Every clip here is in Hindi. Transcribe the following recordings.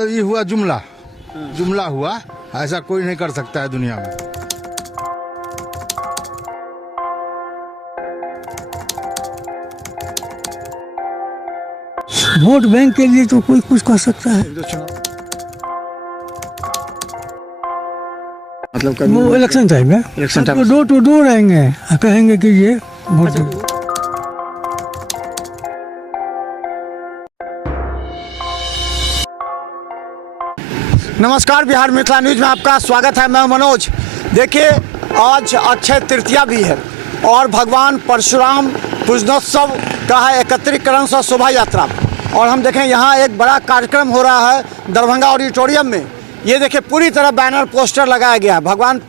मतलब ये हुआ जुमला, जुमला हुआ, ऐसा कोई नहीं कर सकता है दुनिया में। वोट बैंक के लिए तो कोई कुछ कर सकता है। मतलब वो इलेक्शन टाइम में election time door to door आएंगे, कहेंगे कि ये वोट दो। नमस्कार, बिहार मिथिला न्यूज में आपका स्वागत है। मैं मनोज। देखिए, आज अक्षय तृतीया भी है और भगवान परशुराम पूजनोत्सव का है एकत्रीकरण सह शोभा यात्रा। और हम देखें यहाँ एक बड़ा कार्यक्रम हो रहा है दरभंगा ऑडिटोरियम में। ये देखिए, पूरी तरह बैनर पोस्टर लगाया गया है, भगवान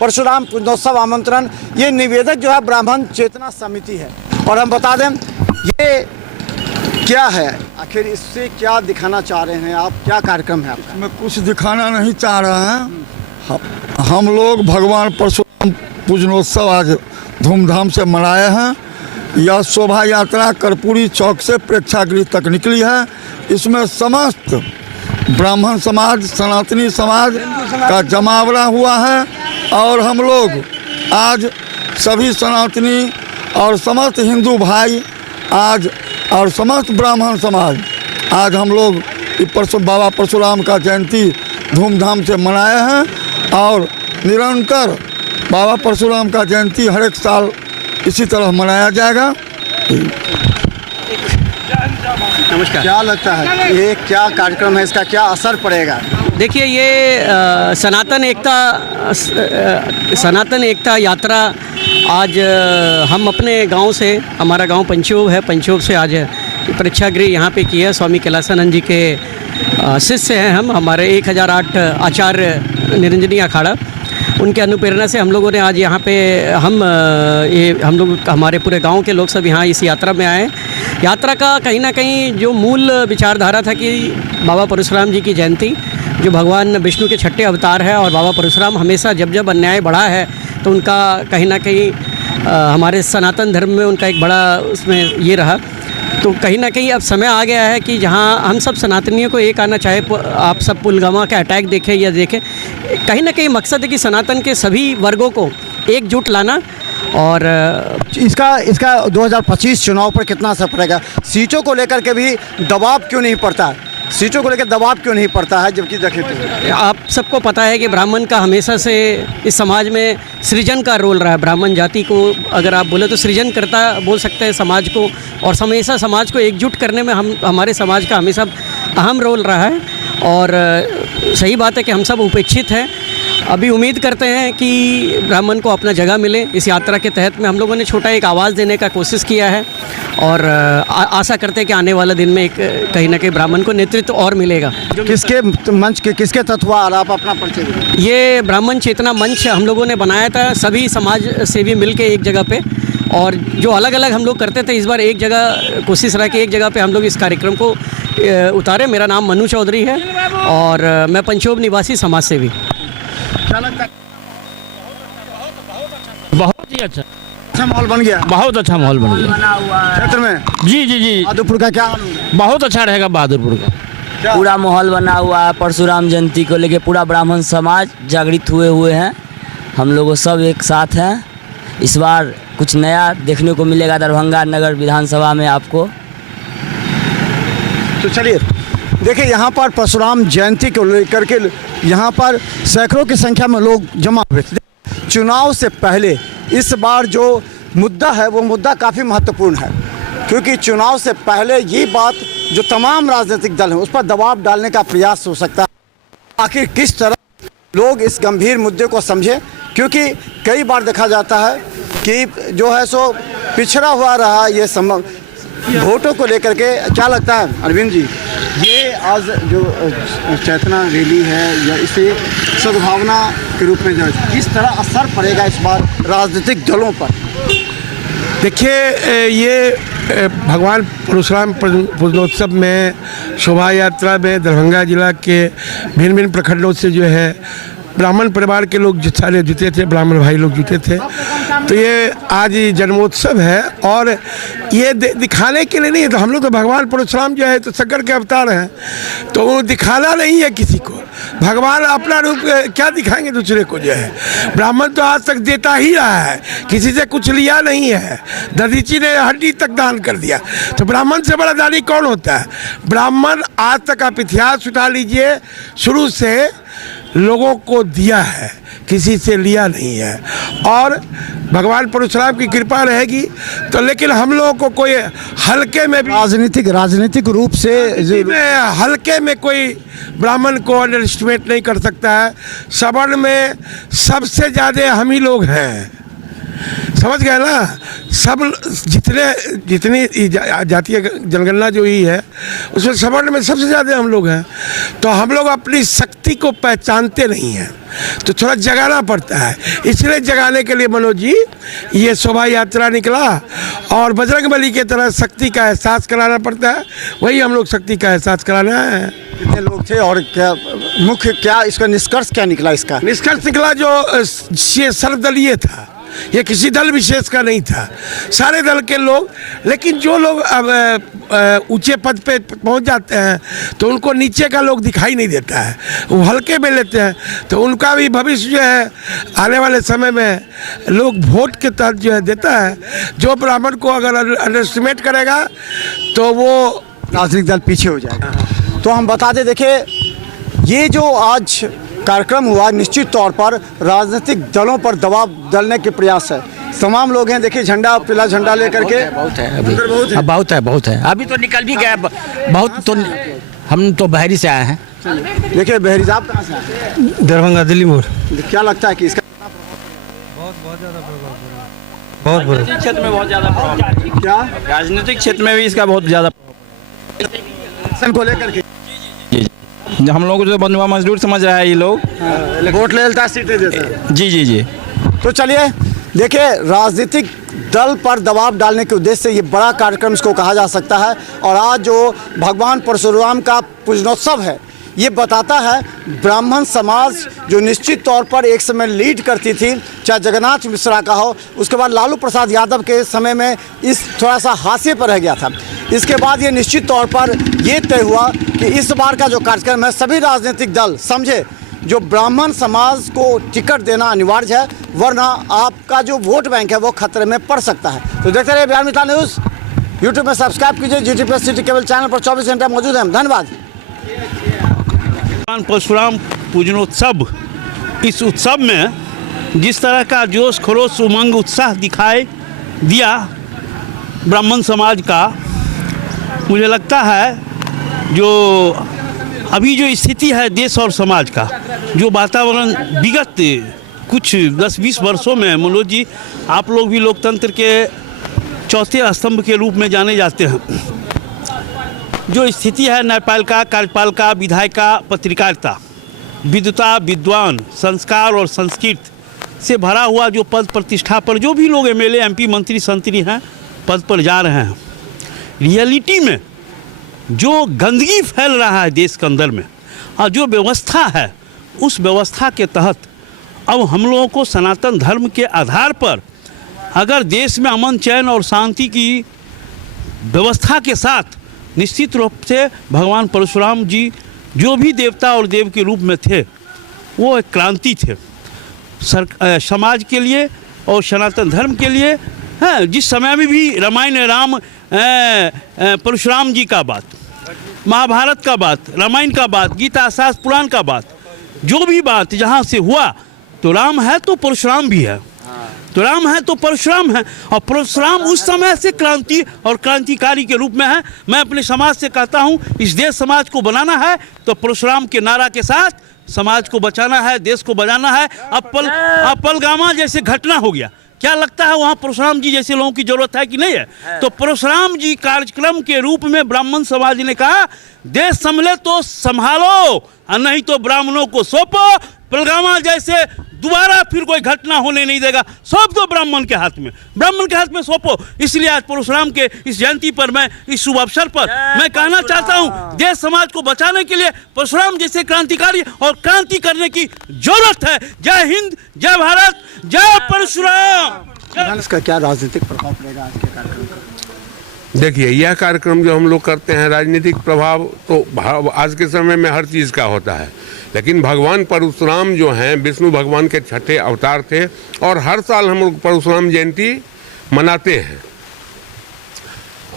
परशुराम पूजनोत्सव आमंत्रण। ये निवेदक जो है ब्राह्मण चेतना समिति है। और हम बता दें ये क्या है, आखिर इससे क्या दिखाना चाह रहे हैं आप, क्या कार्यक्रम है आपका? मैं कुछ दिखाना नहीं चाह रहे हैं। हम लोग भगवान परशुराम पूजनोत्सव आज धूमधाम से मनाए हैं। यह शोभा यात्रा कर्पूरी चौक से प्रेक्षागृह तक निकली है। इसमें समस्त ब्राह्मण समाज, सनातनी समाज का जमावड़ा हुआ है। और हम लोग आज सभी सनातनी और समस्त हिंदू भाई आज और समस्त ब्राह्मण समाज आज हम लोग बाबा परशुराम का जयंती धूमधाम से मनाए हैं। और निरंतर बाबा परशुराम का जयंती हर एक साल इसी तरह मनाया जाएगा। नमस्कार। क्या लगता है ये क्या कार्यक्रम है, इसका क्या असर पड़ेगा? देखिए, ये सनातन एकता यात्रा आज हम अपने गांव से, हमारा गांव पंचोब है, पंचोब से आज प्रेक्षागृह यहाँ पे किया। स्वामी कैलासानंद जी के शिष्य हैं हम, हमारे 1008 आचार्य निरंजनी अखाड़ा, उनके अनुप्रेरणा से हम लोगों ने आज यहाँ पे हम लोग हमारे पूरे गांव के लोग सब यहाँ इस यात्रा में आए। यात्रा का कहीं ना कहीं जो मूल विचारधारा था कि बाबा परशुराम जी की जयंती, जो भगवान विष्णु के छठे अवतार है, और बाबा परशुराम हमेशा जब जब अन्याय बढ़ा है तो उनका कहीं ना कहीं हमारे सनातन धर्म में उनका एक बड़ा उसमें ये रहा। तो कहीं ना कहीं अब समय आ गया है कि जहां हम सब सनातनियों को एक आना, चाहे आप सब पुलवामा का अटैक देखें या देखें, कहीं ना कहीं मकसद है कि सनातन के सभी वर्गों को एकजुट लाना। और इसका 2025 चुनाव पर कितना असर पड़ेगा? सीटों को लेकर के भी दबाव क्यों नहीं पड़ता? सीटों को लेकर दबाव क्यों नहीं पड़ता है? जबकि देखें तो आप सबको पता है कि ब्राह्मण का हमेशा से इस समाज में सृजन का रोल रहा है। ब्राह्मण जाति को अगर आप बोले तो सृजन करता बोल सकते हैं समाज को, और हमेशा समाज को एकजुट करने में हमारे समाज का हमेशा अहम रोल रहा है। और सही बात है कि हम सब उपेक्षित हैं। अभी उम्मीद करते हैं कि ब्राह्मण को अपना जगह मिले। इस यात्रा के तहत में हम लोगों ने छोटा एक आवाज़ देने का कोशिश किया है, और आशा करते हैं कि आने वाले दिन में एक कहीं ना कहीं ब्राह्मण को नेतृत्व और मिलेगा। किसके मंच के, किसके तत्वार आप अपना परिचय दें? ये ब्राह्मण चेतना मंच हम लोगों ने बनाया था, सभी समाज सेवी मिल के एक जगह पे, और जो अलग अलग हम लोग करते थे, इस बार एक जगह कोशिश रहा कि एक जगह पे हम लोग इस कार्यक्रम को उतारे। मेरा नाम मनु चौधरी है और मैं पंचोब निवासी समाज सेवी। क्या लगता है? बहुत ही अच्छा माहौल बन गया, बहुत अच्छा माहौल बन गया क्षेत्र में। जी जी जी, बहादुरपुर का क्या हाल होगा? बहुत अच्छा रहेगा बहादुरपुर का। पूरा माहौल बना हुआ है। परशुराम जयंती को लेके पूरा ब्राह्मण समाज जागृत हुए हैं। हम लोग सब एक साथ हैं। इस बार कुछ नया देखने को मिलेगा दरभंगा नगर विधानसभा में आपको। तो चलिए देखिए, यहाँ पर परशुराम जयंती को लेकर के यहाँ पर सैकड़ों की संख्या में लोग जमा हुए थे। चुनाव से पहले इस बार जो मुद्दा है वो मुद्दा काफ़ी महत्वपूर्ण है, क्योंकि चुनाव से पहले ये बात जो तमाम राजनीतिक दल हैं उस पर दबाव डालने का प्रयास हो सकता है। आखिर किस तरह लोग इस गंभीर मुद्दे को समझें, क्योंकि कई बार देखा जाता है कि जो है सो पिछड़ा हुआ रहा ये संभव वोटों को लेकर के। क्या लगता है अरविंद जी, ये आज जो चेतना रैली है या इसे सद्भावना के रूप में जो किस तरह असर पड़ेगा इस बार राजनीतिक दलों पर? देखिए, ये भगवान परशुराम पूजनोत्सव में शोभा यात्रा में दरभंगा जिला के भिन्न भिन्न प्रखंडों से जो है ब्राह्मण परिवार के लोग सारे जुटे थे, ब्राह्मण भाई लोग जुटे थे। तो ये आज जन्मोत्सव है और ये दिखाने के लिए नहीं है। तो हम लोग तो भगवान परशुराम जो है तो शंकर के अवतार हैं, तो वो दिखाना नहीं है किसी को। भगवान अपना रूप क्या दिखाएंगे दूसरे को जो है। ब्राह्मण तो आज तक देता ही रहा है, किसी से कुछ लिया नहीं है। दधीची ने हड्डी तक दान कर दिया, तो ब्राह्मण से बड़ा दानी कौन होता है। ब्राह्मण आज तक आप इतिहास उठा लीजिए, शुरू से लोगों को दिया है, किसी से लिया नहीं है। और भगवान परशुराम की कृपा रहेगी तो, लेकिन हम लोगों को कोई हल्के में भी राजनीतिक रूप से हल्के में कोई ब्राह्मण को अंडर एस्टिमेट नहीं कर सकता है। सवर्ण में सबसे ज़्यादा हम ही लोग हैं, समझ गए ना। सब जितनी जातीय जनगणना जो ही है उसमें सवर्ण में सबसे ज़्यादा हम लोग हैं। तो हम लोग अपनी शक्ति को पहचानते नहीं हैं, तो थोड़ा जगाना पड़ता है। इसलिए जगाने के लिए मनोज जी ये शोभा यात्रा निकला और बजरंगबली की तरह शक्ति का एहसास कराना पड़ता है। वही हम लोग शक्ति का एहसास कराना है। कितने लोग थे और क्या मुख्य क्या इसका निष्कर्ष क्या निकला? इसका निष्कर्ष निकला जो ये सर्वदलीय था, ये किसी दल विशेष का नहीं था, सारे दल के लोग। लेकिन जो लोग अब ऊंचे पद पे पहुंच जाते हैं तो उनको नीचे का लोग दिखाई नहीं देता है, वो हल्के में लेते हैं। तो उनका भी भविष्य जो है आने वाले समय में लोग वोट के तहत जो है देता है। जो ब्राह्मण को अगर अंडर एस्टिमेट करेगा तो वो राजनीतिक दल पीछे हो जाएगा। तो हम बता दें, देखिए ये जो आज कार्यक्रम हुआ निश्चित तौर पर राजनीतिक दलों पर दबाव डालने के प्रयास है। तमाम लोग हैं, देखिए झंडा, पीला झंडा लेकर के बहुत है अभी, बहुत है अभी तो निकल भी गया बहुत। तो हम तो बहरी से आए हैं। देखिए बहरी साहब कहाँ से आए? दरभंगा दिल्ली मोड़। क्या लगता है कि इसका बहुत बड़ा क्षेत्र में बहुत ज़्यादा प्रभाव, क्या राजनीतिक क्षेत्र में भी इसका बहुत ज़्यादा को लेकर के हम लोग को जो बंधुआ मजदूर समझ रहा है ये लोग, वोट ले लेता है, सीटें देता है। जी जी जी। तो चलिए देखिए, राजनीतिक दल पर दबाव डालने के उद्देश्य से ये बड़ा कार्यक्रम इसको कहा जा सकता है। और आज जो भगवान परशुराम का पूजनोत्सव है, ये बताता है ब्राह्मण समाज जो निश्चित तौर पर एक समय लीड करती थी, चाहे जगन्नाथ मिश्रा का हो, उसके बाद लालू प्रसाद यादव के समय में इस थोड़ा सा हाशिए पर रह गया था। इसके बाद ये निश्चित तौर पर ये तय हुआ कि इस बार का जो कार्यक्रम है सभी राजनीतिक दल समझे जो ब्राह्मण समाज को टिकट देना अनिवार्य है, वरना आपका जो वोट बैंक है वो खतरे में पड़ सकता है। तो देखते रहिए बिहार मिथिला न्यूज़, यूट्यूब में सब्सक्राइब कीजिए, GT+ सिटी केबल चैनल पर 24 घंटे मौजूद हैं। धन्यवाद। भगवान परशुराम पूजनोत्सव, इस उत्सव में जिस तरह का जोश खरोश उमंग उत्साह दिखाई दिया ब्राह्मण समाज का, मुझे लगता है जो अभी जो स्थिति है देश और समाज का, जो वातावरण विगत कुछ 10-20 वर्षों में, मनोज जी आप लोग भी लोकतंत्र के चौथे स्तंभ के रूप में जाने जाते हैं, जो स्थिति है न्यायपालिका, कार्यपालिका, विधायिका, पत्रकारिता, विद्वता, विद्वान, संस्कार और संस्कृति से भरा हुआ जो पद प्रतिष्ठा पर जो भी लोग MLA, MP, मंत्री, संतरी हैं पद पर जा रहे हैं, रियलिटी में जो गंदगी फैल रहा है देश के अंदर में और जो व्यवस्था है, उस व्यवस्था के तहत अब हम लोगों को सनातन धर्म के आधार पर अगर देश में अमन, चैन और शांति की व्यवस्था के साथ निश्चित रूप से भगवान परशुराम जी जो भी देवता और देव के रूप में थे, वो एक क्रांति थे समाज के लिए और सनातन धर्म के लिए। हाँ, जिस समय में भी रामायण, राम परशुराम जी का बात, महाभारत का बात, रामायण का बात, गीता, शास्त्र, पुराण का बात, जो भी बात जहाँ से हुआ, तो राम है तो परशुराम भी है, तो राम है तो परशुराम है। और परशुराम उस समय से क्रांति और क्रांतिकारी के रूप में है। मैं अपने समाज से कहता हूँ, इस देश समाज को बनाना है तो परशुराम के नारा के साथ समाज को बचाना है, देश को बचाना है। अब पहलगामा जैसे घटना हो गया, क्या लगता है वहाँ परशुराम जी जैसे लोगों की जरूरत है कि नहीं है? तो परशुराम जी कार्यक्रम के रूप में ब्राह्मण समाज ने कहा, देश संभले तो संभालो और नहीं तो ब्राह्मणों को सौंपो। पहलगामा जैसे दोबारा फिर कोई घटना होने नहीं देगा, सौंप दो ब्राह्मण के हाथ में, ब्राह्मण के हाथ में सौंपो। इसलिए आज परशुराम के इस जयंती पर मैं इस शुभ अवसर पर मैं कहना चाहता हूँ, देश समाज को बचाने के लिए परशुराम जैसे क्रांतिकारी और क्रांति करने की जरूरत है। जय हिंद, जय भारत, जय परशुराम। इसका क्या राजनीतिक प्रभाव पड़ेगा आज के कार्यक्रम का? देखिए, यह कार्यक्रम जो हम लोग करते हैं, राजनीतिक प्रभाव तो आज के समय में हर चीज़ का होता है, लेकिन भगवान परशुराम जो हैं, विष्णु भगवान के छठे अवतार थे और हर साल हम लोग परशुराम जयंती मनाते हैं।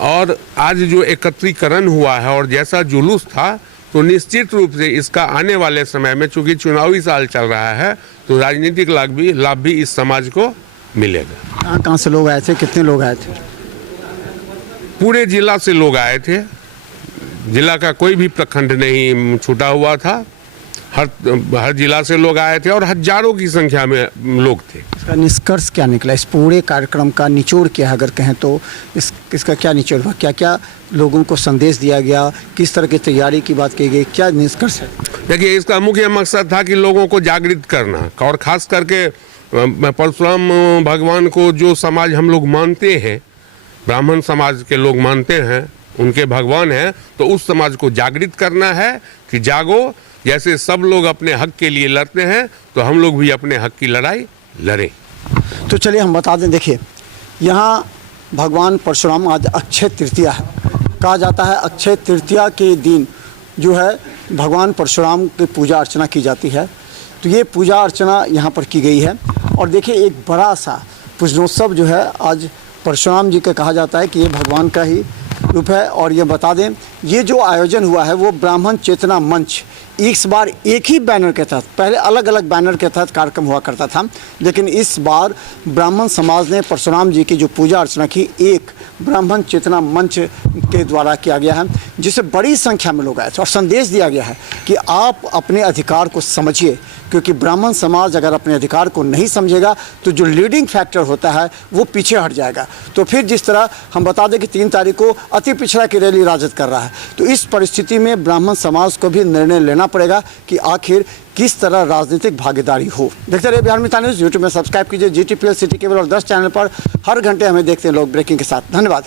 और आज जो एकत्रीकरण हुआ है और जैसा जुलूस था, तो निश्चित रूप से इसका आने वाले समय में, चूँकि चुनावी साल चल रहा है, तो राजनीतिक लाभ भी इस समाज को मिलेगा। कहाँ से लोग आए थे, कितने लोग आए थे? पूरे जिला से लोग आए थे, जिला का कोई भी प्रखंड नहीं छूटा हुआ था, हर जिला से लोग आए थे और हजारों की संख्या में लोग थे। इसका निष्कर्ष क्या निकला? इस पूरे कार्यक्रम का निचोड़ क्या है, अगर कहें तो इसका क्या निचोड़ हुआ? क्या क्या लोगों को संदेश दिया गया, किस तरह की तैयारी की बात की गई, क्या निष्कर्ष है? देखिए, इसका मुख्य मकसद था कि लोगों को जागृत करना, और ख़ास करके परशुराम भगवान को जो समाज हम लोग मानते हैं, ब्राह्मण समाज के लोग मानते हैं, उनके भगवान हैं, तो उस समाज को जागृत करना है कि जागो, जैसे सब लोग अपने हक के लिए लड़ते हैं, तो हम लोग भी अपने हक की लड़ाई लड़ें। तो चलिए हम बता दें, देखिए यहाँ भगवान परशुराम आज अक्षय तृतीया है, कहा जाता है अक्षय तृतीया के दिन जो है भगवान परशुराम की पूजा अर्चना की जाती है। तो ये पूजा अर्चना यहाँ पर की गई है। और देखिए, एक बड़ा सा पूजनोत्सव जो है आज परशुराम जी का कहा जाता है कि ये भगवान का ही रूप है। और ये बता दें, ये जो आयोजन हुआ है वो ब्राह्मण चेतना मंच, इस बार एक ही बैनर के तहत, पहले अलग अलग बैनर के तहत कार्यक्रम हुआ करता था, लेकिन इस बार ब्राह्मण समाज ने परशुराम जी की जो पूजा अर्चना की, एक ब्राह्मण चेतना मंच के द्वारा किया गया है, जिसे बड़ी संख्या में लोग आए थे और संदेश दिया गया है कि आप अपने अधिकार को समझिए, क्योंकि ब्राह्मण समाज अगर अपने अधिकार को नहीं समझेगा तो जो लीडिंग फैक्टर होता है वो पीछे हट जाएगा। तो फिर जिस तरह हम बता दें कि 3 तारीख को अति पिछड़ा की रैली राजद कर रहा है, तो इस परिस्थिति में ब्राह्मण समाज को भी निर्णय लेना पड़ेगा कि आखिर किस तरह राजनीतिक भागीदारी हो। देखते रहिए बिहार मित्र न्यूज़, यूट्यूब में सब्सक्राइब कीजिए, GTPL सिटी केबल और 10 चैनल पर हर घंटे हमें देखते हैं लोग ब्रेकिंग के साथ। धन्यवाद।